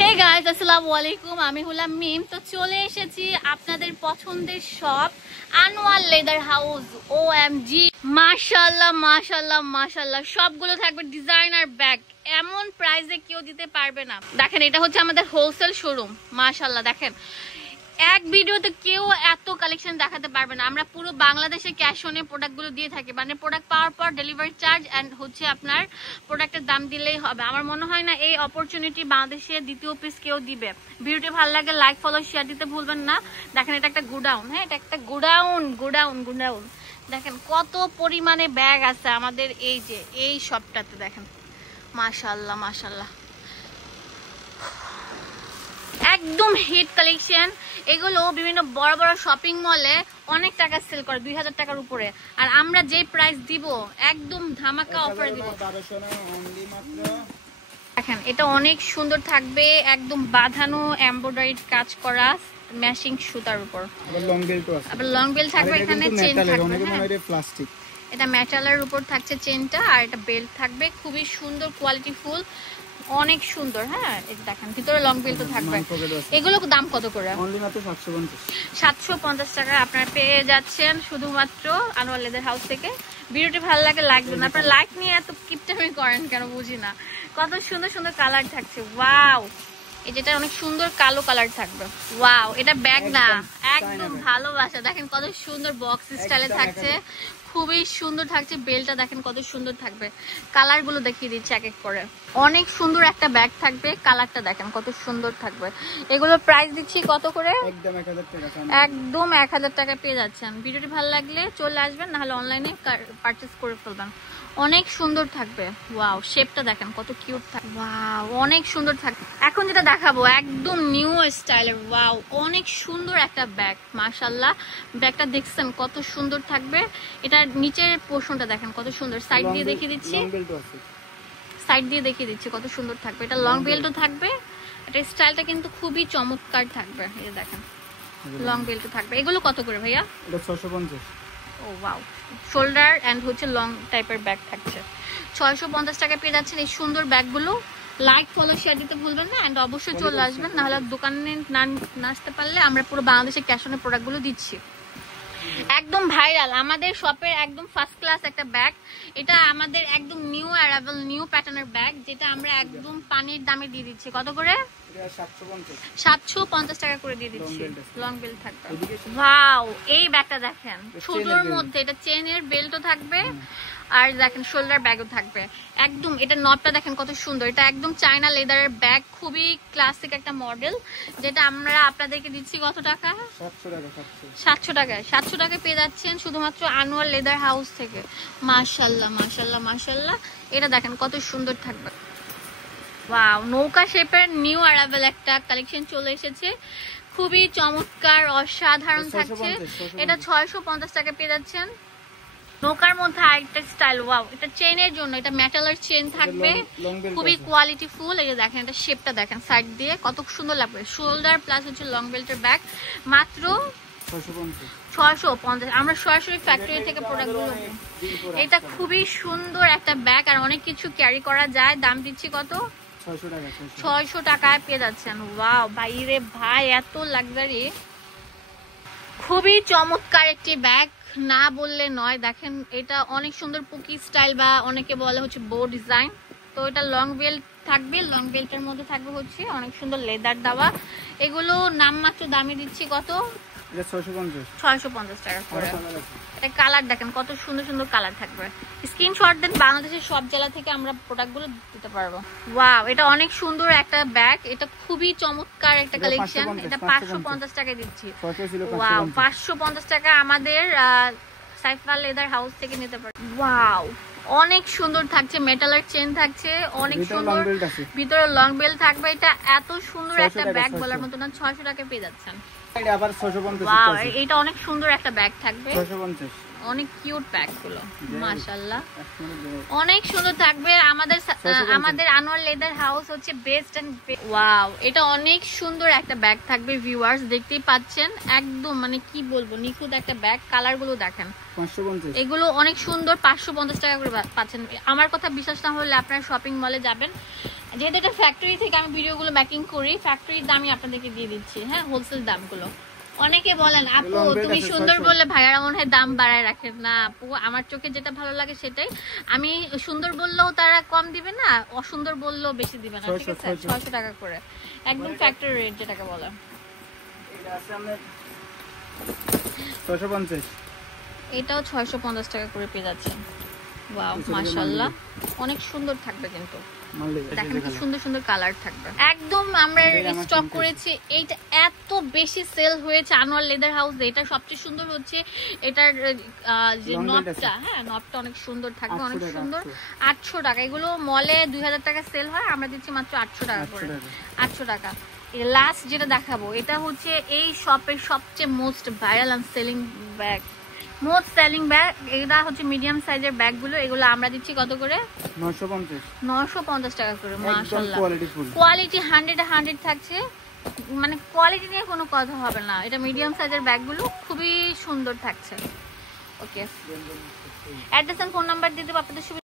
Hey guys, আসসালামু আলাইকুম। আমি হলাম মিম। তো চলে এসেছি আপনাদের পছন্দের shop Anwar leather house. OMG, মাশাআল্লাহ মাশাআল্লাহ মাশাআল্লাহ, সবগুলো থাকবে ডিজাইনার ব্যাগ। এমন প্রাইসে কেউ দিতে পারবে না। দেখেন, এটা হচ্ছে আমাদের হোলসেল শোরুম। মাশাআল্লাহ, দেখেন এক ভিডিওতে কেউ এত কালেকশন দেখাতে পারবে না। আমরা পুরো বাংলাদেশে ক্যাশ অনে প্রোডাক্টগুলো দিয়ে থাকি, মানে প্রোডাক্ট পাওয়ার পর ডেলিভারি চার্জ এন্ড হচ্ছে আপনার প্রোডাক্টের দাম দিলেই হবে। আমার মনে হয় না এই অপরচুনিটি বাংলাদেশে দ্বিতীয় পিস কেউ দিবে। ভিডিওটি ভালো লাগে লাইক ফলো শেয়ার দিতে ভুলবেন না। দেখেন, এটা একটা গোডাউন। হ্যাঁ, এটা একটা গোডাউন গোডাউন গোডাউন। দেখেন কত পরিমাণে ব্যাগ আছে আমাদের এই শপটাতে। দেখেন মাশাআল্লাহ মাশাআল্লাহ, একদম হিট কালেকশন। এগুলো বিভিন্ন বড় বড় শপিং মলে অনেক টাকা সেল করে, 2000 টাকার উপরে। আর আমরা যে প্রাইস দিব একদম ধামাকা অফার দিব। দেখেন, এটা অনেক সুন্দর থাকবে, একদম বাঁধানো এমব্রয়ডারিড কাজ করা ম্যাচিং সুতার উপর। আবার লং বেল্ট থাকবে, এখানে চেন থাকবে প্লাস্টিক। এটা মেটালের উপর থাকছে চেনটা, আর এটা বেল্ট থাকবে খুবই সুন্দর কোয়ালিটি ফুল, অনেক সুন্দর। হ্যাঁ, এটা দেখেন ভিতরে লং বেল্ট থাকবে। এগুলো দাম কত করে? অনলি মাত্র 750 টাকা আপনারা পেয়ে যাচ্ছেন শুধুমাত্র আনোয়ার লেদার হাউস থেকে। ভিডিওটি ভালো লাগে লাইক দিন। আপনারা লাইক নিয়ে এত কিপটামি করেন কেন বুঝি না। কত সুন্দর সুন্দর কালার থাকছে। ওয়াও, এটা অনেক সুন্দর কালো কালার থাকবে। ওয়াও, এটা ব্যাগ না, একদম ভালোবাসা। দেখেন কত সুন্দর বক্স স্টাইলে থাকছে, খুবই সুন্দর থাকছে। বেলটা দেখেন কত সুন্দর থাকবে। কালার গুলো দেখিয়ে দিচ্ছি এক এক করে। অনেক সুন্দর একটা ব্যাগ থাকবে, কালারটা দেখেন কত সুন্দর থাকবে। এগুলোর প্রাইস দিচ্ছি কত করে? একদম 1000 টাকা পেয়ে যাচ্ছেন। ভিডিওটি ভালো লাগলে চলে আসবেন, নাহলে অনলাইনে পারচেস করে ফেলবেন। অনেক সুন্দর থাকবে। ওয়াও, শেপটা দেখেন কত কিউট থাকবে। ওয়াও, অনেক সুন্দর থাকবে। এখন যেটা দেখাবো একদম নিউ স্টাইলের। ওয়াও, অনেক সুন্দর একটা ব্যাগ। মাশাআল্লাহ, ব্যাগটা দেখছেন কত সুন্দর থাকবে। এটার নিচের পোর্শনটা দেখেন কত সুন্দর। সাইড দিয়ে দেখিয়ে দিচ্ছি, সাইড দিয়ে দেখিয়ে দিচ্ছি কত সুন্দর থাকবে। এটা লং বেল্টও থাকবে। এটা স্টাইলটা কিন্তু খুবই চমৎকার থাকবে। এই দেখেন লং বেল্টও থাকবে। এগুলো কত করে ভাইয়া? এটা 650। ও ওয়াও, শোল্ডার এন্ড হচ্ছে লং টাইপের ব্যাগ থাকছে। 650 টাকা পেয়ে যাচ্ছেন এই সুন্দর ব্যাগগুলো। লাইক ফলো শেয়ার দিতে ভুলবেন না, এন্ড অবশ্যই চলে আসবেন, নাহলে দোকানে না আসতে পারলে আমরা পুরো বাংলাদেশে ক্যাশ অনে প্রোডাক্টগুলো দিচ্ছি। একদম ভাইরাল আমাদের শপের একদম ফার্স্ট ক্লাস একটা ব্যাগ। এটা আমাদের একদম নিউ অ্যারাইভাল নিউ প্যাটার্নের ব্যাগ, যেটা আমরা একদম পানির দামে দিয়ে দিচ্ছি। কত করে? 750 টাকা করে দিয়ে দিচ্ছি। লং বেল্ট থাকবে। ওয়াও, এই ব্যাগটা দেখেন ছোটর মধ্যে। এটা চেনের বেল্টও থাকবে, আর দেখেন শোল্ডার ব্যাগও থাকবে। একদম এটা নটটা দেখেন কত সুন্দর। এটা একদম চায়না লেদারের ব্যাগ, খুবই ক্লাসিক একটা মডেল, যেটা আমরা আপনাদেরকে দিচ্ছি কত টাকা? 700 টাকায়। 700 টাকায় পেয়ে যাচ্ছেন শুধুমাত্র আনোয়ার লেদার হাউস থেকে। মাশাআল্লাহ মাশাআল্লাহ মাশাআল্লাহ, এটা দেখেন কত সুন্দর থাকবে। ওয়াও, নৌকা শেপের নিউ অ্যারাইভাল একটা কালেকশন চলে এসেছে, খুবই চমৎকার অসাধারণ থাকছে। এটা 650 টাকা পেয়ে যাচ্ছেন। নৌকার মধ্যে আরেকটা স্টাইল। ওয়াও, এটা চেনের জন্য, এটা মেটালের চেন থাকবে, খুবই কোয়ালিটি ফুল। এই যে দেখেন এটা শেপটা দেখেন, সাইড দিয়ে কত সুন্দর লাগবে। শোল্ডার প্লাস হচ্ছে লং বেল্টের ব্যাগ, মাত্র 650। আমরা সরাসরি ফ্যাক্টরি থেকে প্রোডাক্টগুলো। এটা খুবই সুন্দর একটা ব্যাগ, আর অনেক কিছু ক্যারি করা যায়। দাম দিচ্ছি কত? 600 টাকায় পেয়ে যাচ্ছেন। ওয়াও ভাইরে ভাই, এত লাক্সারি, খুবই চমৎকার একটি ব্যাগ, না বললে নয়। দেখেন এটা অনেক সুন্দর পুকি স্টাইল, বা অনেকে বলে হচ্ছে বো ডিজাইন। তো এটা লং বেল্ট থাকবে, লং বেল্টের মধ্যে থাকবে হচ্ছে অনেক সুন্দর লেদার দেওয়া। এগুলো নামমাত্র দামে দিচ্ছি কত? 650 টাকা করে। এটা কালার দেখেন কত সুন্দর সুন্দর কালার থাকবে। স্ক্রিনশট দেন, বাংলাদেশের সব জেলা থেকে আমরা প্রোডাক্টগুলো দিতে পারবো। ওয়াও, এটা অনেক সুন্দর একটা ব্যাগ, এটা খুবই চমৎকার একটা কালেকশন। এটা 550 টাকায় দিচ্ছি। ওয়াও, 550 টাকা আমাদের সাইফাল লেদার হাউস থেকে নিতে পারবে। ওয়াও, অনেক সুন্দর থাকছে, মেটালের চেন থাকছে, অনেক সুন্দর, ভিতরে লং বেল্ট থাকবে। এটা এত সুন্দর একটা ব্যাগ বলার মতো না। 600 টাকায় পেয়ে যাচ্ছেন। ওয়াও, এটা অনেক সুন্দর একটা ব্যাগ থাকবে, 650। অনেক কিউট ব্যাগ গুলো, মাশাআল্লাহ অনেক সুন্দর থাকবে। আমাদের আনোয়ার লেদার হাউস হচ্ছে বেস্ট এন্ড। ওয়াও, এটা অনেক সুন্দর একটা ব্যাগ থাকবে। ভিউয়ার্স দেখতেই পাচ্ছেন, একদম মানে কি বলবো, নিখুঁত একটা ব্যাগ। কালার গুলো দেখেন, এগুলো অনেক সুন্দর। 550 টাকা করে পাচ্ছেন। আমার কথা বিশ্বাস না হলে আপনারা শপিং মলে যাবেন, যেহেতু এটা ফ্যাক্টরি থেকে আমি ভিডিওগুলো মেকিং করি, ফ্যাক্টরির দামই আপনাদেরকে দিয়ে দিচ্ছি। হ্যাঁ, হোলসেল দামগুলো। অনেকে বলেন আপু তুমি সুন্দর বললে ভাইয়ারা মনে হয় দাম বাড়ায় রাখেন। না আপু, আমার চোখে যেটা ভালো লাগে সেটাই। আমি সুন্দর বললেও তারা কম দিবে না, অসুন্দর বললেও বেশি দিবে না, ঠিক আছে? 600 টাকা করে একদম ফ্যাক্টরি রেট যেটাকে বলে। এটাও 650 টাকা করে পেয়ে যাচ্ছে। ওয়াও, মাশাআল্লাহ, অনেক সুন্দর থাকবে কিন্তু। দেখেন কি সুন্দর সুন্দর কালার থাকবে। একদম আমরা স্টক করেছি। এইটা এত বেশি সেল হয়েছে আনোয়ার লেদার হাউস। এটা সবচেয়ে সুন্দর হচ্ছে এটার যে নবটা। হ্যাঁ, নবটা অনেক সুন্দর থাকবে, অনেক সুন্দর। 800 টাকা। এগুলো মলে 2000 টাকা সেল হয়, আমরা দিচ্ছি মাত্র 800 টাকা করে। 800 টাকা। লাস্ট যেটা দেখাবো এটা হচ্ছে এই শপের সবচেয়ে most viral and selling bag, most selling bag. এটা হচ্ছে মিডিয়াম সাইজের ব্যাগগুলো। এগুলো আমরা দিচ্ছি কত করে? 950 টাকা করে। মাশাআল্লাহ, কোয়ালিটি 100 থাকছে, মানে কোয়ালিটি নিয়ে কোনো কথা হবে না। এটা মিডিয়াম সাইজের ব্যাগগুলো খুবই সুন্দর থাকছে। ওকে, অ্যাড্রেস এন্ড ফোন নাম্বার দিয়ে দেবো আপনাদের সুবিধা।